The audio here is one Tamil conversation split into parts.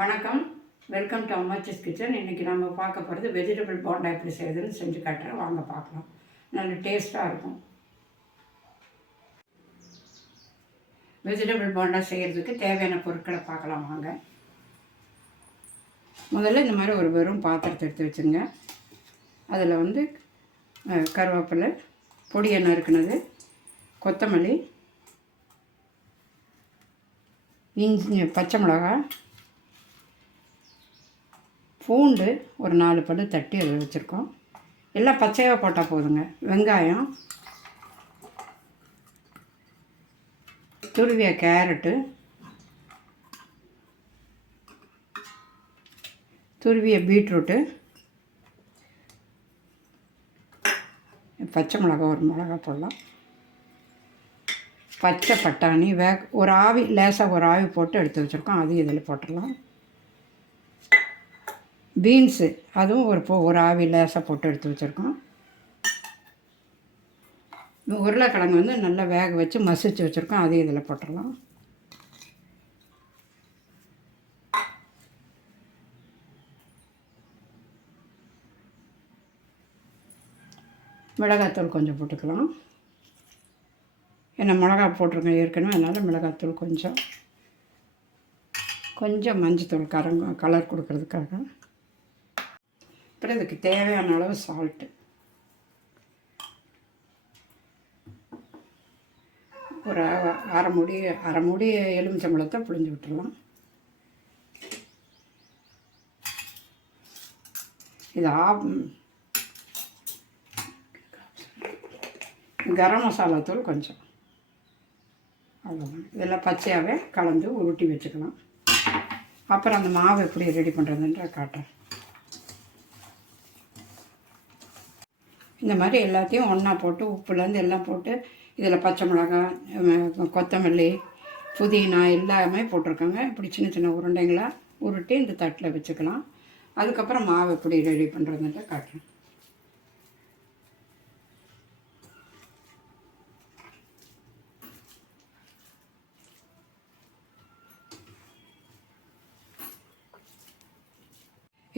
வணக்கம், வெல்கம் டு அம்மாச்சிஸ் கிச்சன். இன்றைக்கி நம்ம பார்க்க போகிறது வெஜிடபிள் போண்டா எப்படி செய்யுதுன்னு செஞ்சு காட்டுறேன். வாங்க பார்க்கலாம். நல்ல டேஸ்ட்டாக இருக்கும். வெஜிடபிள் போண்டா செய்கிறதுக்கு தேவையான பொருட்களை பார்க்கலாம் வாங்க. முதல்ல இந்த மாதிரி ஒரு வெறும் பாத்திரத்தை எடுத்து வச்சுங்க. அதில் கருவேப்பிலை, பொடியை நறுக்குனது, கொத்தமல்லி, இஞ்சி, பச்சை மிளகாய், பூண்டு ஒரு 4 பல்லு தட்டி அதில் வச்சுருக்கோம். எல்லாம் பச்சையாக போட்டால் போதுங்க. வெங்காயம், துருவிய கேரட்டு, துருவிய பீட்ரூட்டு, பச்சை மிளகா ஒரு மிளகா போடலாம், பச்சை பட்டாணி ஒரு ஆவி லேசாக ஒரு ஆவி போட்டு எடுத்து வச்சுருக்கோம். அதையும் இதில் போட்டுடலாம். பீன்ஸு அதுவும் ஒரு ஆவி லேசாக போட்டு எடுத்து வச்சுருக்கோம். உருளைக்கிழங்கு நல்லா வேக வச்சு மசிச்சு வச்சுருக்கோம். அதையும் இதில் போட்டுடலாம். மிளகாத்தூள் கொஞ்சம் போட்டுக்கலாம். ஏன்னா மிளகா போட்டிருக்கேன் ஏற்கனவே, அதனால் மிளகாத்தூள் கொஞ்சம் மஞ்சத்தூள் கலர் கொடுக்கறதுக்காக. அப்புறம் இதுக்கு தேவையான அளவு சால்ட்டு, ஒரு அரை மூடி எலுமிச்சம்பழத்தை புழிஞ்சு விட்டுடலாம். இது கரம் மசாலா தூள் கொஞ்சம், அவ்வளோதான். இதெல்லாம் பச்சையாகவே கலந்து உருட்டி வச்சுக்கலாம். அப்புறம் அந்த மாவு எப்படி ரெடி பண்ணுறதுன்ற காட்டுறேன். இந்த மாதிரி எல்லாத்தையும் ஒன்றா போட்டு உப்புலேருந்து எல்லாம் போட்டு இதில் பச்சை மிளகாய், கொத்தமல்லி, புதினா எல்லாமே போட்டிருக்காங்க. இப்படி சின்ன சின்ன உருண்டைங்களாக உருட்டி இந்த தட்டில் வச்சுக்கலாம். அதுக்கப்புறம் மாவு எப்படி ரெடி பண்ணுறதுன்ட்டு காட்டுறேன்.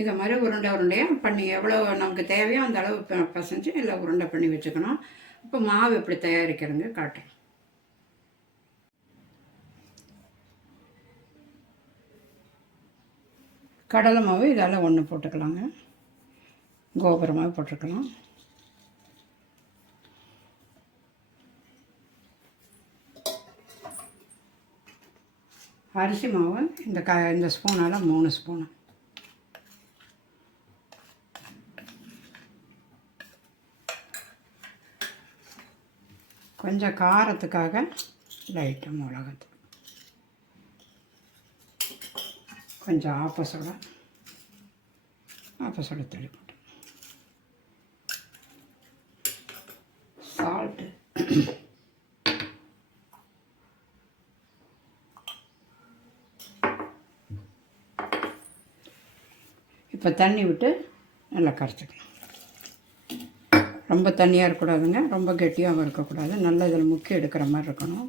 இதை மாதிரி உருண்டையாக பண்ணி எவ்வளோ நமக்கு தேவையோ அந்த அளவு பசைஞ்சு எல்லாம் உருண்டை பண்ணி வச்சுக்கணும். இப்போ மாவு எப்படி தயாரிக்கிறதுங்க காட்டுறேன். கடலை மாவு இதெல்லாம் ஒன்று போட்டுக்கலாங்க. கோபுர மாவு போட்டுக்கலாம். அரிசி மாவு இந்த ஸ்பூனால் 3 ஸ்பூனு. கொஞ்சம் காரத்துக்காக லைட்டாக மிளகாத்தூள், கொஞ்சம் ஆப்பசோடா தள்ளி போட்டு, சால்ட்டு, இப்போ தண்ணி விட்டு நல்லா கரைச்சிக்கலாம். ரொம்ப தண்ணியாக இருக்கக்கூடாதுங்க, ரொம்ப கெட்டியாகவும் இருக்கக்கூடாது. நல்லா இதில் முக்கி எடுக்கிற மாதிரி இருக்கணும்.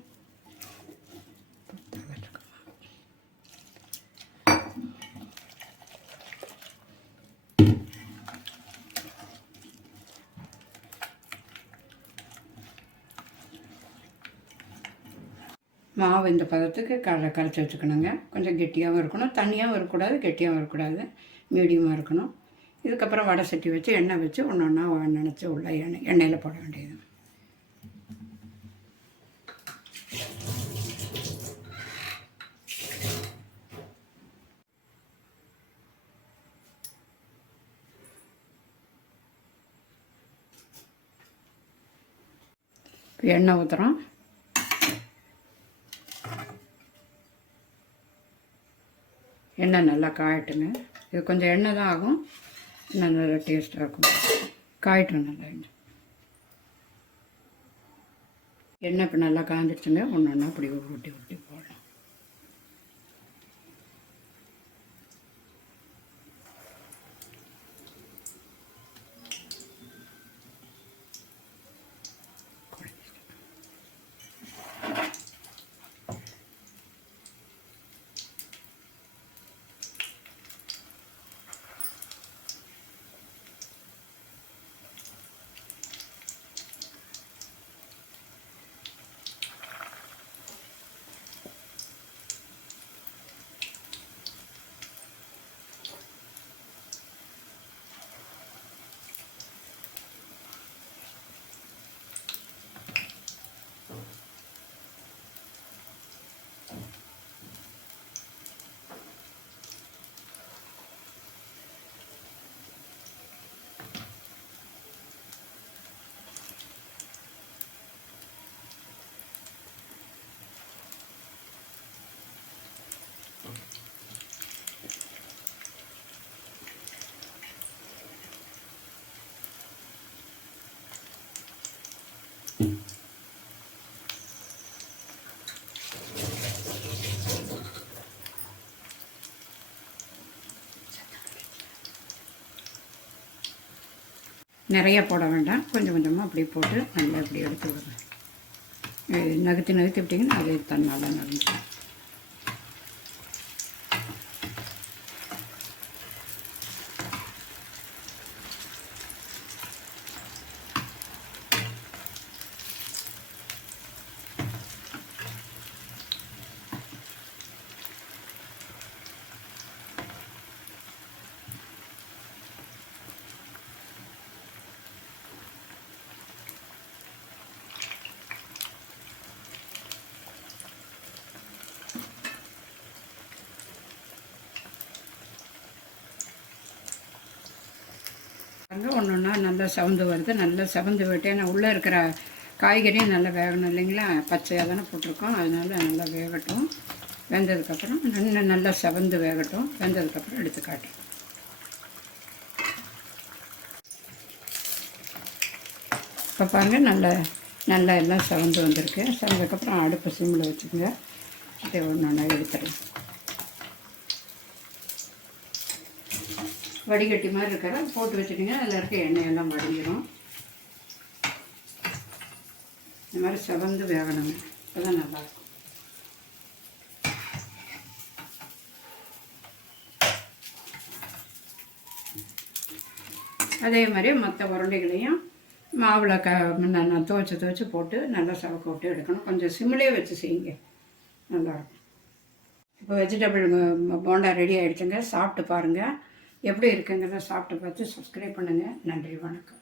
மாவு இந்த பதத்துக்கு கரைச்சி வச்சுக்கணுங்க. கொஞ்சம் கெட்டியாகவும் இருக்கணும், தண்ணியாகவும் இருக்கக்கூடாது, கெட்டியாகவும் இருக்கக்கூடாது, மீடியமாக இருக்கணும். இதுக்கப்புறம் வடை சட்டி வச்சு எண்ணெய் வச்சு ஒன்று நினச்சி உள்ள எண்ணெயில் போட வேண்டியது. எண்ணெய் ஊற்றுறோம். எண்ணெய் நல்லா காயட்டுங்க. இது கொஞ்சம் எண்ணெய் தான் ஆகும், இன்னும் நல்லா டேஸ்ட்டாக இருக்கும். காயட்டும் நல்லா எண்ணெய் இப்போ நல்லா காய்ஞ்சிடுச்சுங்க. ஒன்று அப்படி ஊட்டி போடலாம். நிறைய போட வேண்டாம், கொஞ்சம் கொஞ்சமாக அப்படியே போட்டு நல்லா இப்படி எடுத்து விடுங்க. நகர்த்தி விட்டிங்கன்னா அது தன்னால் நடந்துடும். அங்கே ஒன்று ஒன்றா நல்லா செவந்து வருது, நல்லா செவந்து விட்டு, ஏன்னா உள்ளே இருக்கிற காய்கறியும் நல்லா வேகணும் இல்லைங்களா, பச்சையாக தானே போட்டிருக்கோம், அதனால நல்லா வேகட்டும். வெந்ததுக்கப்புறம் இன்னும் நல்லா செவந்து வேகட்டும். வெந்ததுக்கப்புறம் எடுத்து காட்டுறேன். இப்போ பாருங்கள், நல்லா எல்லாம் செவந்து வந்திருக்கு. செவந்ததுக்கப்புறம் அடுப்பு சிம்மில் வச்சுக்கோங்க. இதை ஒன்று ஒன்றா எடுத்துடலாம். வடிகட்டி மாதிரி இருக்கிற போட்டு வச்சுட்டிங்கன்னா அதில் இருக்க எண்ணெயெல்லாம் வடிஞ்சிடும். இந்த மாதிரி செவந்து வேகணுங்க, அப்போ தான் நல்லாயிருக்கும். அதே மாதிரி மற்ற உருண்டைகளையும் மாவில் நான் துவைச்சி போட்டு நல்லா சவக்க விட்டு எடுக்கணும். கொஞ்சம் சிம்மிலே வச்சு செய்யுங்க, நல்லாயிருக்கும். இப்போ வெஜிடபிள் போண்டா ரெடி ஆகிடுச்சுங்க. சாப்பிட்டு பாருங்கள், எப்படி இருக்குங்கிறத சாப்பிட்டு பார்த்து சப்ஸ்கிரைப் பண்ணுங்கள். நன்றி, வணக்கம்.